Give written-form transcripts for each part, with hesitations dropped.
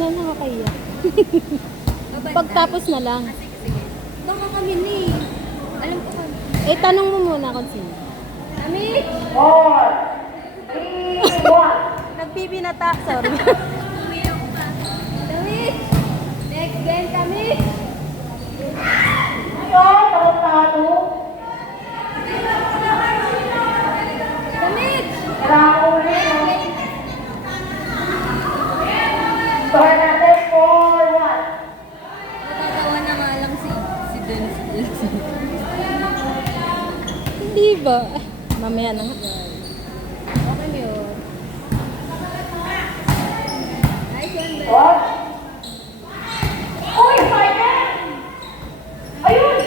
Saan nakakaiyak? Pagtapos na lang. Sige. Baka kami ni. Alam ko kami. Eh, tanong mo muna kung sino. Kami? 4, 3, 1. Nagbibinata, sorry. Kami? Next game kami? Ayun, tarantado. Kami? Rauli, no? Score natin 4-1. Natatawa na nga lang si Denzel. Hindi ba? Ay, mamaya na nga. Okay yun. Nice one, Ben. What? Uy, fire! Ayun!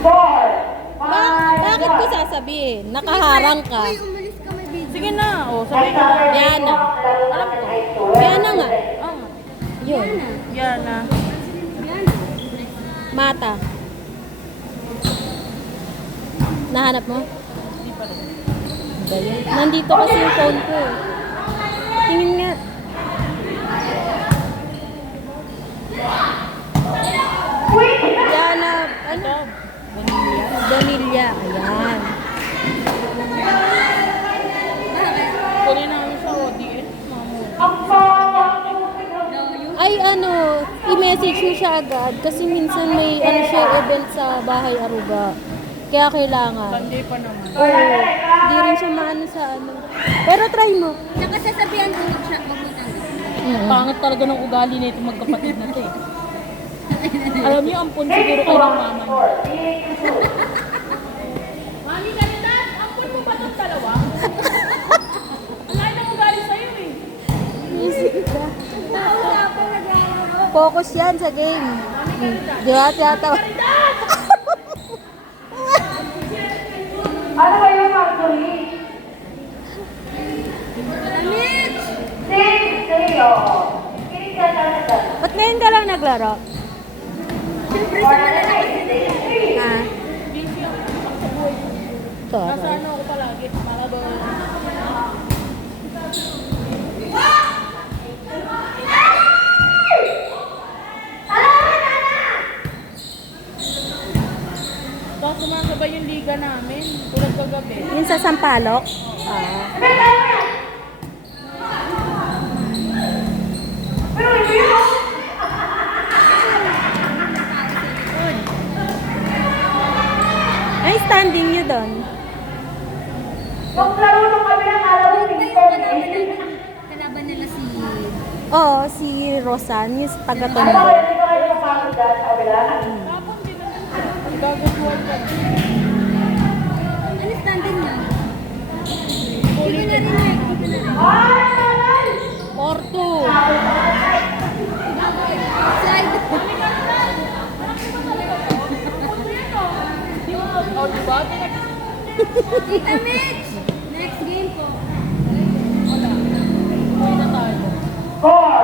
Four, Bakit ko sasabihin? Nakaharang ka. Uy, umalis ka, may video. Sige na, oh, sabi ko. Diana. Alam ko. Diana nga. Yun. Diana. Mata. Nahanap mo? Dali. Nandito kasi yung phone ko. Tingin nga. Diana, ano? Vanilla. Ayan. Kunin namin sa ODS, Ang bawang Ay, ano, i-message mo siya agad kasi minsan may ano siya event sa Bahay Aruga. Kaya kailangan. Sunday pa naman. Oo. Hindi rin siya maano sa ano. Pero try mo. Tsaka sasabihan ko siya, magmutang gusto. Pangit talaga ng ugali na itong magkapatid na to eh. Alam niyo, ampun siguro kayo ng mama niyo. Mami, ganyan, ampun mo ba itong dalawa? Ang lahat ng ugali sa'yo eh. Focus yan sa game. Di ba? Tiyatawa. Ano ba yung factory? Damit! Sing, sayo. Kinig ka na na. Ba't ngayon ka lang naglaro? Siyempre sa malalakas sila. Ha? Busy ako sa buhay. Ito. Nasa ano ako palagi, para doon. Tapos sumasabay yung liga namin, tulad kagabi. Yun sa Sampalok? Pero ito yun. Ay, standing nyo doon. Yung laro nung kami ng alam mo, Yung kalaban nila si... Oo, si Rosan, yung Ano taga-tondo. ba yung dito kayo napagod dyan sa kabila? Tapos din naman, gagawin ka. Ano standing niya? Hindi ko narinig. Hindi ko narinig. Ay, taray! Porto. Slide. O, diba? Tita Mitch! Next game po. Wala. Uwi na tayo. Four.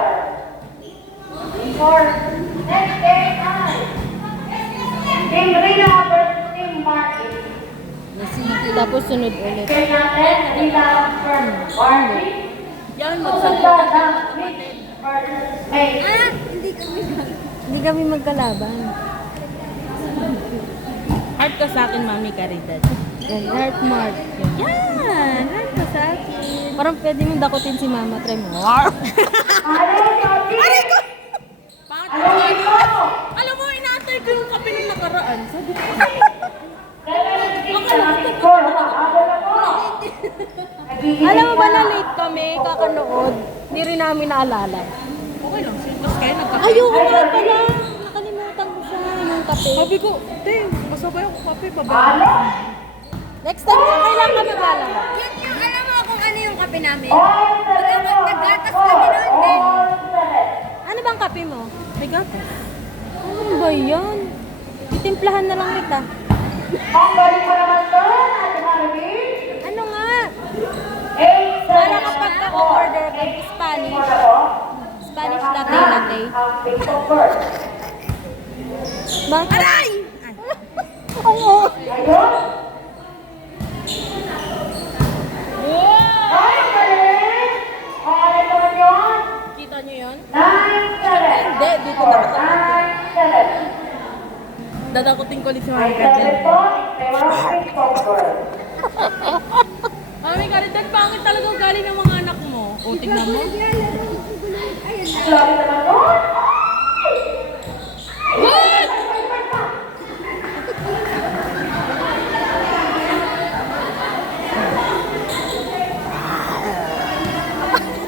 Four. Next game, ay. Team Rina versus Team Martin. Tapos sunod ulit. Team natin, Rina versus Martin. Yan, Susunod magsagot. ang Smith versus May. Ah! Hindi kami Hindi kami magkalaban. Heart ka sa akin, Mami Caridad. Yan, heart mark. Yan! Heart ka sa akin. Parang pwede mong dakutin si Mama. Try mo. Ano, Shorty? Ano ito? Alam mo, inaantay ko yung kape ng nakaraan. Sabi ko, Score, ha? Habol ako. Alam mo ba na late kami kakanood? Hindi rin namin naalala. okay lang. Tapos kayo nagkape. Ayoko nga pala. Nakalimutan ko siya ng kape. Sabi ko, te, masabay ako kape, baba. Ano? Next time na kailangan kami bala. Yan yung, alam mo kung ano yung kape namin? All seven. Naggatas kami noon din. All seven. Ano bang kape mo? May gatas. Ano ba yan? Itimplahan na lang kita. Ang galing mo naman doon, Ate Maribel. Ano nga? 8, 7, Para kapag ka-order ka Spanish. Spanish latte latte. Ang TikTok first. Ba? Aray! Oo. Ayun. Wow! Ay, ang galing. Okay naman yun. Kita nyo yun? 9-7. Hindi, dito Score, na. 9-7. Dadakutin ko ulit si 9-7 Mami Karidad. po. May mga quick score. Mami Karidad, pangit talaga ugali ng mga anak mo. O, tingnan mo. Sorry naman doon. What?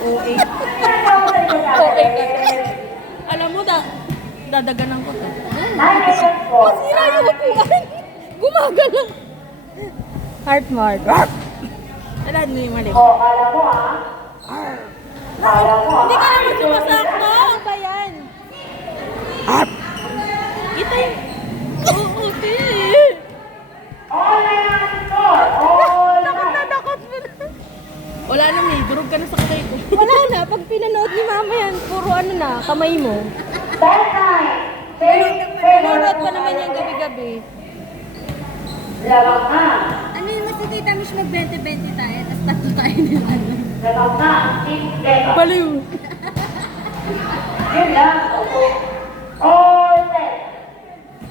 OA. OA ka. Alam mo, dadaganan ko to. 9-8 score. Masira yung upuan. Gumagalaw. Heart mark. Alam mo yung mali. Oh, kala mo ah. Kala mo ah. Hindi ka naman sumasakto. Ano ba yan? Kita yung... Oo, okay. All nine score. All Takot na nine. takot mo na. Wala na, may durog ka na sa kamay ko. Wala na, pag pinanood ni mama yan, puro ano na, kamay mo. 10-9. Nanood pa naman yan gabi-gabi. Lamang na. Ano yung mas nakita mo siya mag-20-20 tayo, tapos tatlo tayo nila. Lamang na. Team Vega. Baliw. Yun lang. Opo. All set.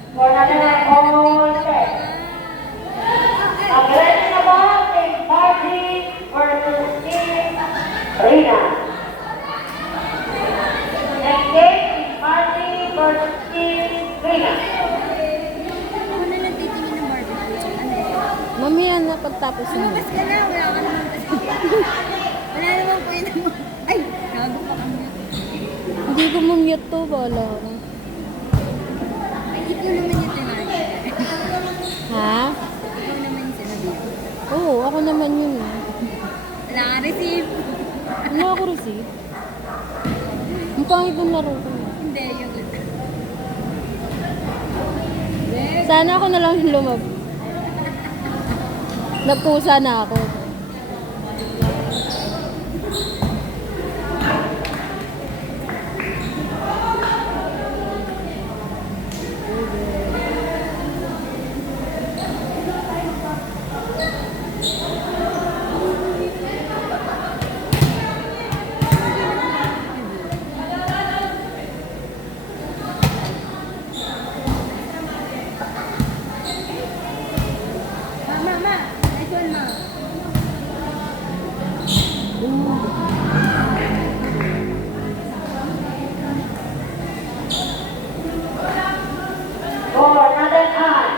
Score natin ay all set. Ang ready na ba? Team Party versus Team Rina. Next game, Team Party versus Team Rina. Ako na lang titingin ng barbecue. Ano yun? Mamaya na pagtapos na. Lumabas ka na, wala ka naman kasi. Wala naman po yun mo. Ay, gago pa kami. Hindi ko mamute to, bala ko. Ay, ikaw naman yung tinay. Ha? Ikaw naman yung sinabi. Oo, ako naman yun. Eh. Wala ka receive. Ano ako receive? Ang pangit ng laro ko. Hindi, yung Sana ako na lang yung lumab. Nagkusa na ako. Ma. Nice one, ma. For another time.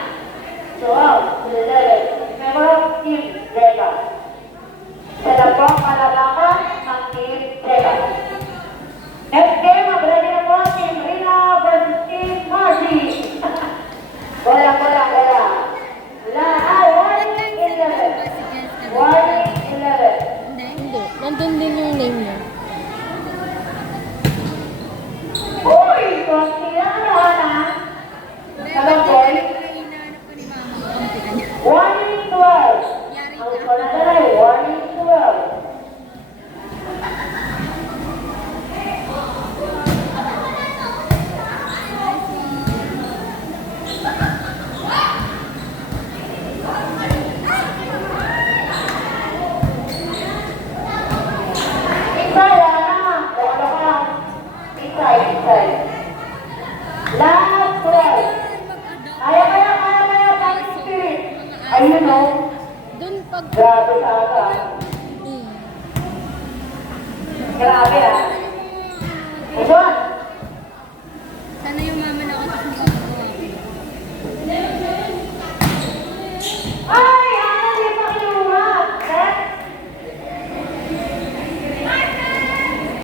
12-11. Member of Team Vega. Sila po ang malalaman ng Team Vega. Next game, ang ready na po Team Rina versus Team Marcy. Wala. Warning 11. Warning 11. Hindi. Hindi. Nandun din yung name niya. Uy! Konti na ano ha? Salang boy? Hinahanap ko ni mama. Kampi ka niya. Warning 12. Ang score na tayo, warning 12. Last 12. Kaya, Fighting Spirit. Ayun o. Dun pag... Grabe ka. Hmm. Grabe ah.